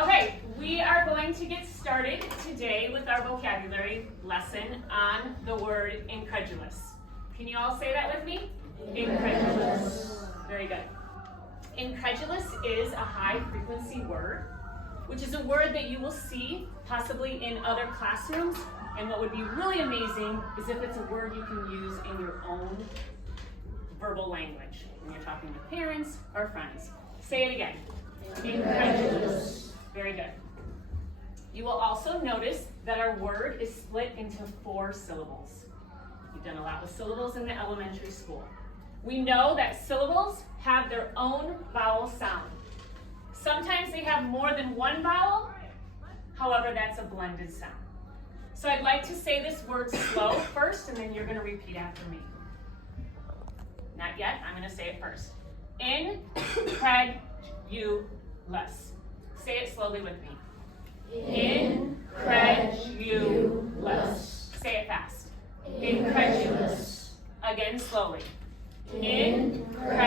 Okay, we are going to get started today with our vocabulary lesson on the word incredulous. Can you all say that with me? Incredulous. Very good. Incredulous is a high frequency word, which is a word that you will see possibly in other classrooms. And what would be really amazing is if it's a word you can use in your own verbal language when you're talking to parents or friends. Say it again. Incredulous. Very good. You will also notice that our word is split into 4 syllables. You've done a lot with syllables in the elementary school. We know that syllables have their own vowel sound. Sometimes they have more than one vowel, however, that's a blended sound. So I'd like to say this word slow first, and then you're going to repeat after me. Not yet, I'm going to say it first. Incredulous. Say it slowly with me. Incredulous. Say it fast. Incredulous. Again, slowly. Incredulous.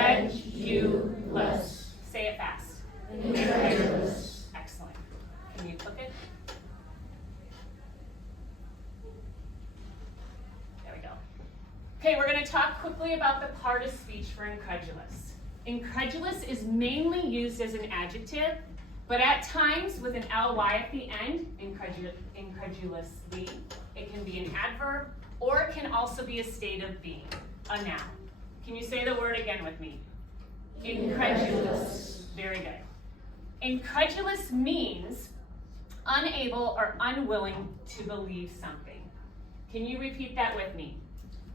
Say it fast. Incredulous. Excellent. Can you click it? There we go. Okay, we're going to talk quickly about the part of speech for incredulous. Incredulous is mainly used as an adjective, but at times with an ly at the end, incredulously, it can be an adverb, or it can also be a state of being, a noun. Can you say the word again with me? Incredulous. Very good. Incredulous means unable or unwilling to believe something. Can you repeat that with me?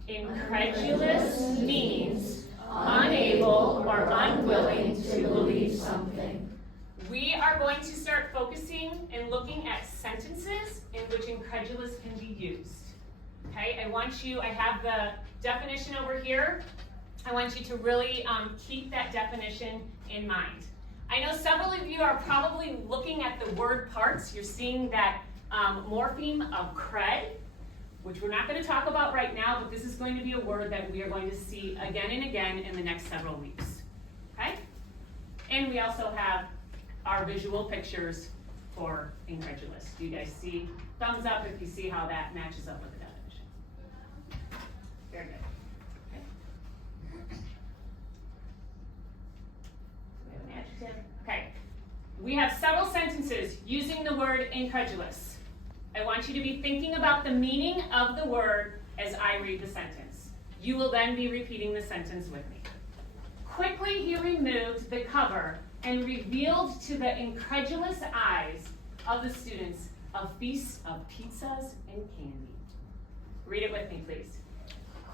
Incredulous means unable or unwilling to believe something. We are going to start focusing and looking at sentences in which incredulous can be used. Okay, I have the definition over here. I want you to really keep that definition in mind. I know several of you are probably looking at the word parts. You're seeing that morpheme of cred, which we're not going to talk about right now, but this is going to be a word that we are going to see again and again in the next several weeks. Okay? And we also have our visual pictures for incredulous. Do you guys see? Thumbs up if you see how that matches up with the definition. Very good. Okay. We have an adjective. Okay. We have several sentences using the word incredulous. I want you to be thinking about the meaning of the word as I read the sentence. You will then be repeating the sentence with me. Quickly he removed the cover and revealed to the incredulous eyes of the students a feast of pizzas and candy. Read it with me, please.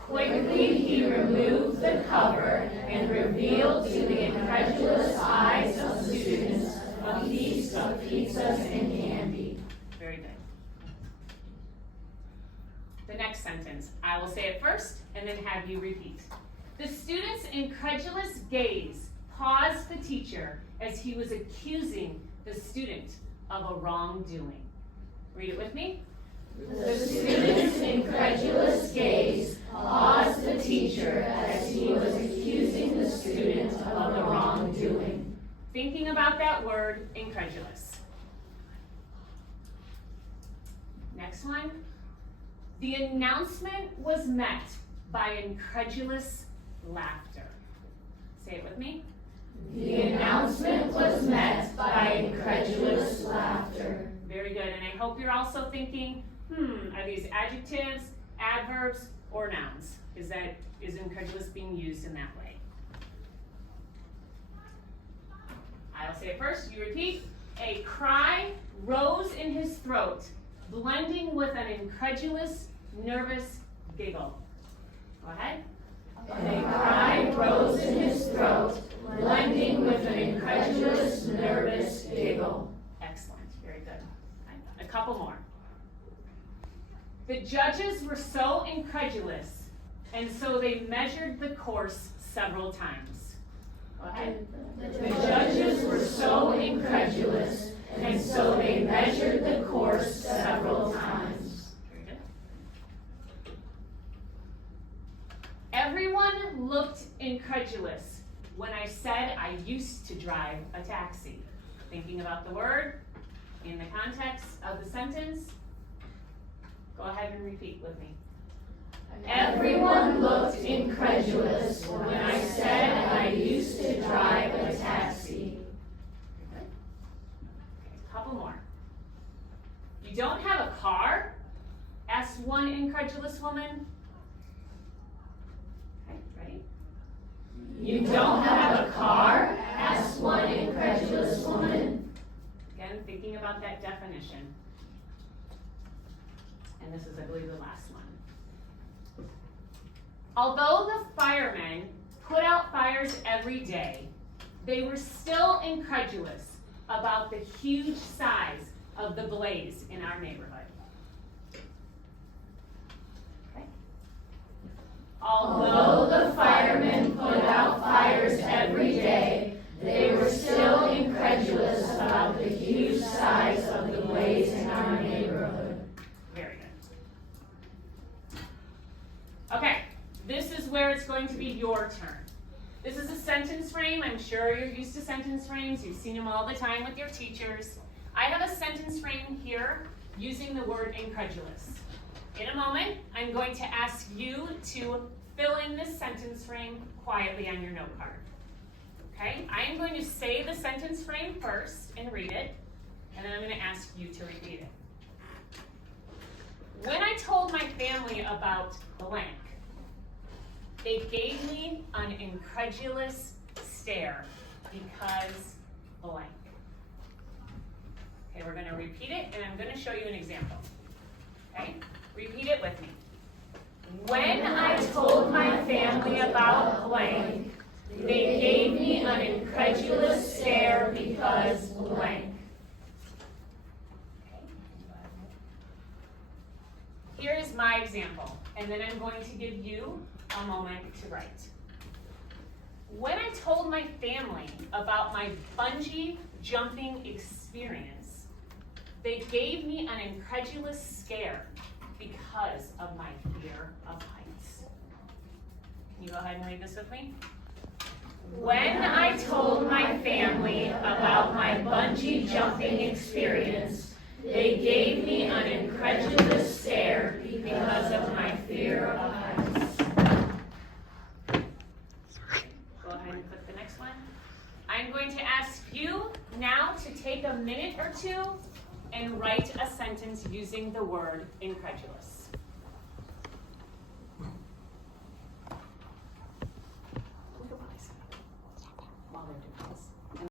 Quickly he removed the cover and revealed to the incredulous eyes of the students a feast of pizzas and candy. Very good. The next sentence, I will say it first and then have you repeat. The student's incredulous gaze paused the teacher as he was accusing the student of a wrongdoing. Read it with me. The student's incredulous gaze paused the teacher as he was accusing the student of a wrongdoing. Thinking about that word, incredulous. Next one. The announcement was met by incredulous laughter. Say it with me. The announcement was met by incredulous laughter. Very good. And I hope you're also thinking, are these adjectives, adverbs, or nouns? Is incredulous being used in that way? I'll say it first, you repeat. A cry rose in his throat, blending with an incredulous, nervous giggle. Go ahead. A cry rose in his throat, blending with an incredulous, nervous giggle. Excellent. Very good. A couple more. The judges were so incredulous, and so they measured the course several times. Go ahead. The judges were so incredulous, and so they measured the course several times. Very good. Everyone looked incredulous when I said I used to drive a taxi. Thinking about the word In the context of the sentence, go ahead and repeat with me. Everyone looked incredulous when I said I used to drive a taxi. Okay, a couple more. You don't have a car? Asked one incredulous woman. Okay, ready? You don't have a car? Asked one incredulous woman. Again, thinking about that definition. And this is, I believe, the last one. Although the firemen put out fires every day, they were still incredulous about the huge size of the blaze in our neighborhood. Okay. Although the firemen put out fires every day, they were still incredulous about the huge size of the blaze in our neighborhood. Very good. Okay, this is where it's going to be your turn. This is a sentence frame. I'm sure you're used to sentence frames. You've seen them all the time with your teachers. I have a sentence frame here using the word incredulous. In a moment, I'm going to ask you to fill in this sentence frame quietly on your note card. Okay, I am going to say the sentence frame first and read it, and then I'm going to ask you to repeat it. When I told my family about blank, they gave me an incredulous stare because blank. Okay, we're going to repeat it, and I'm going to show you an example. Okay, repeat it with me. When I told my family about blank, they gave me an incredulous stare because blank. Here is my example, and then I'm going to give you a moment to write. When I told my family about my bungee jumping experience, they gave me an incredulous stare because of my fear of heights. Can you go ahead and read this with me? When I told my family about my bungee jumping experience, they gave me an incredulous stare because of my fear of heights. Go ahead and click the next one. I'm going to ask you now to take a minute or two and write a sentence using the word incredulous.